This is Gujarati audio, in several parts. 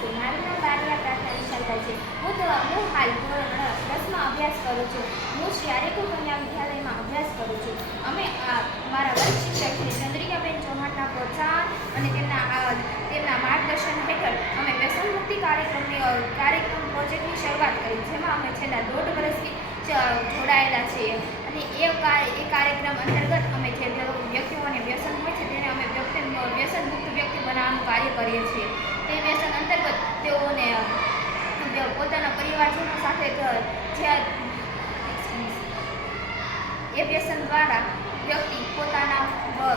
નમસ્તે મારું નામ બારિયા પ્રાર્થના વિશાલભાઈ છે. હું તો હું હાલ ધોરણ દસમાં અભ્યાસ કરું છું. હું શ્યારેકુ કન્યા વિદ્યાલયમાં અભ્યાસ કરું છું. અમે મારા વર્ગ શિક્ષક શ્રી ચંદ્રિકાબેન ચૌહાણના પ્રોત્સાહન અને તેમના તેમના માર્ગદર્શન હેઠળ અમે વ્યસન મુક્તિ કાર્યક્રમની કાર્યક્રમ પ્રોજેક્ટની શરૂઆત કરી, જેમાં અમે છેલ્લા દોઢ વર્ષથી જોડાયેલા છીએ. અને એ એ કાર્યક્રમ અંતર્ગત અમે જે વ્ય- વ્યક્તિઓને વ્યસન હોય છે, તેને અમે વ્યક્તિ, વ્યસન મુક્ત વ્યક્તિ બનાવવાનું કાર્ય કરીએ છીએ. અંતર્ગત તેઓને તેઓ પોતાના પરિવારજનો સાથે જ્યાં એ વ્યસન દ્વારા વ્યક્તિ પોતાના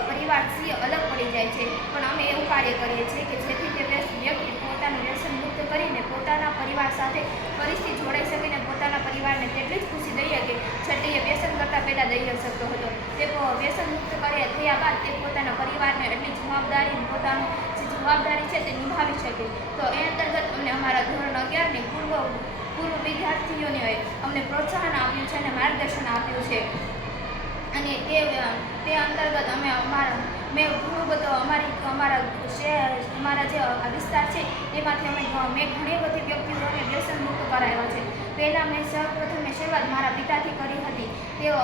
પરિવારથી અલગ પડી જાય છે. પણ અમે એવું કાર્ય કરીએ છીએ કે જેથી તે વ્યક્તિ પોતાનું વ્યસન મુક્ત કરીને પોતાના પરિવાર સાથે ફરીથી જોડાઈ શકે અને પોતાના પરિવારને તેટલી જ ખુશી દઈ શકે છતાં એ વ્યસન કરતાં પહેલાં દઈ શકતો હતો. તે વ્યસન મુક્ત કર્યા થયા બાદ તે પોતાના પરિવારને એટલી જવાબદારી પોતાનું જવાબદારી છે તે નિભાવી શકે. તો એ અંતર્ગત અમને અમારા ધોરણ અગિયારની પૂર્વ પૂર્વ વિદ્યાર્થીઓને અમને પ્રોત્સાહન આપ્યું છે અને માર્ગદર્શન આપ્યું છે. અને તે તે અંતર્ગત અમે અમારા, મેં ઘણું બધું અમારી, અમારા શહેર અમારા જે વિસ્તાર છે તેમાંથી અમે મેં ઘણી બધી વ્યક્તિઓને વ્યસન મુક્ત કરાવ્યા છે. પહેલાં મેં સૌપ્રથમ શરૂઆત મારા પિતાથી કરી હતી. તેઓ,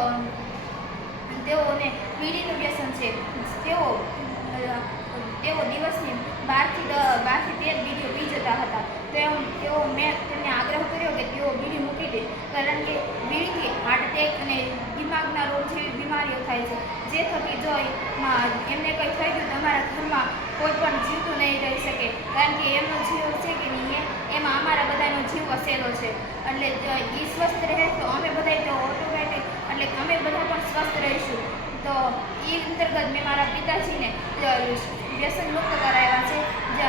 તેઓને પીડીનું વ્યસન છે. તેઓ તેઓ દિવસની બારથી બારથી તેર બીડીઓ પી જતા હતા. તેઓ તેઓ મેં તેમને આગ્રહ કર્યો કે તેઓ બીડી મૂકી દે. કારણ કે બીડીથી હાર્ટ એટેક અને દિમાગના રોગ જેવી બીમારીઓ થાય છે. જે થકી જો એમને કંઈ થઈ ગયું તો અમારા ઘરમાં કોઈ પણ જીવતું નહીં રહી શકે. કારણ કે એમનો જીવ છે કે નહીં એમાં અમારા બધાનો જીવ વસેલો છે. એટલે એ સ્વસ્થ રહે તો અમે બધા તો ઓટોમેટિક એટલે કે અમે બધા પણ સ્વસ્થ રહીશું તો એ અંતર્ગત મેં મારા પિતાજીને વ્યસન મુક્ત કરાવ્યા છે.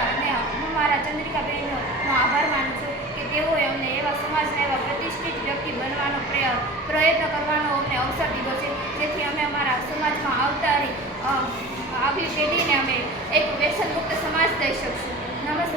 અને હું મારા ચંદ્રિકાબેનનો હું આભાર માનું છું કે તેઓએ અમને એવા સમાજના એવા પ્રતિષ્ઠિત વ્યક્તિ બનવાનો પ્રય પ્રયત્ન કરવાનો અમને અવસર દીધો છે. જેથી અમે અમારા સમાજમાં આવતા આગલી પેઢીને અમે એક વ્યસન મુક્ત સમાજ દઈ શકશું.